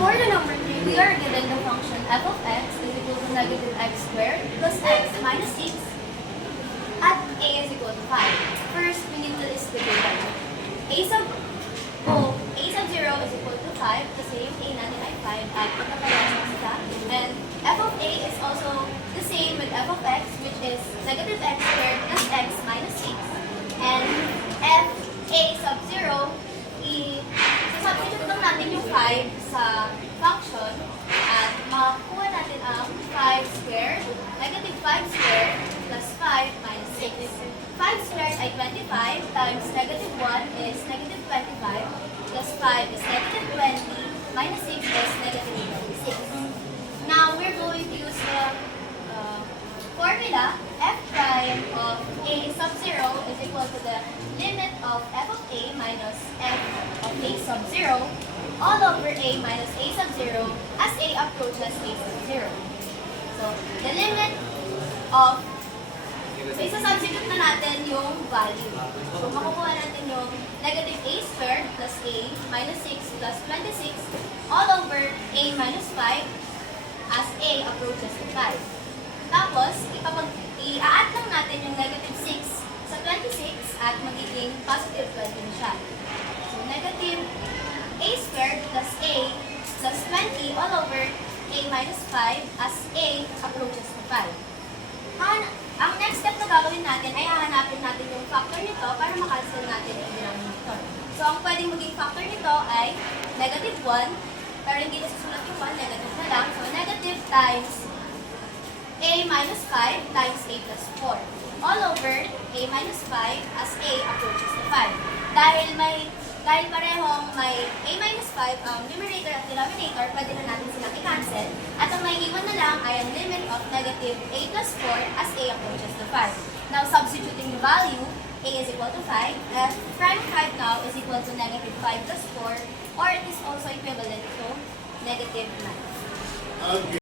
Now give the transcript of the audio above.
For the number 3, we are given the function f of x is equal to negative x squared plus x minus 6 at a is equal to 5. First, we need to list the given. A sub 0 is equal to 5 kasi yung a natin ay 5 at pagkakalasang sila. And f of a is also the same with f of x, which is negative x squared plus x minus 6. And f a sub 0, i-substitute lang natin yung 5 sa function at makakuha natin ang 5 squared, negative 5 squared plus 5 minus 6. 5 squared ay 25 times negative 1 is negative 25 plus 5 is negative 20 minus 6 is negative 26. Now, we're going to use the formula f prime of a sub 0 is equal to the limit of f of a minus f of a sub 0 all over a minus a sub 0 as a approaches a sub 0. So, the limit of, so isa-substitute na natin yung value. So, makukuha natin yung negative a squared plus a minus 6 plus 26 all over a minus 5 as a approaches to 5. Tapos, i-add lang natin yung negative 6 sa 26 at magiging positive 20 na siya. So, negative a squared plus a plus 20 all over a minus 5 as a approaches to 5. Ang next step na gagawin natin ay hahanapin natin yung factor nito para makancel natin yung denominator. So, ang pwedeng maging factor nito ay negative 1, pero hindi na susulat yung 1, negative na lang. So, negative times a minus 5 times a plus 4 all over a minus 5 as a approaches to 5. Dahil parehong may a minus 5 ang numerator at denominator, pwede na natin silang i-cancel. At ang may iwan na lang ay ang limit of negative a plus 4 as a approaches to 5. Now, substituting the value, a is equal to 5, f prime 5 now is equal to negative 5 plus 4, or it is also equivalent to negative 9. Okay.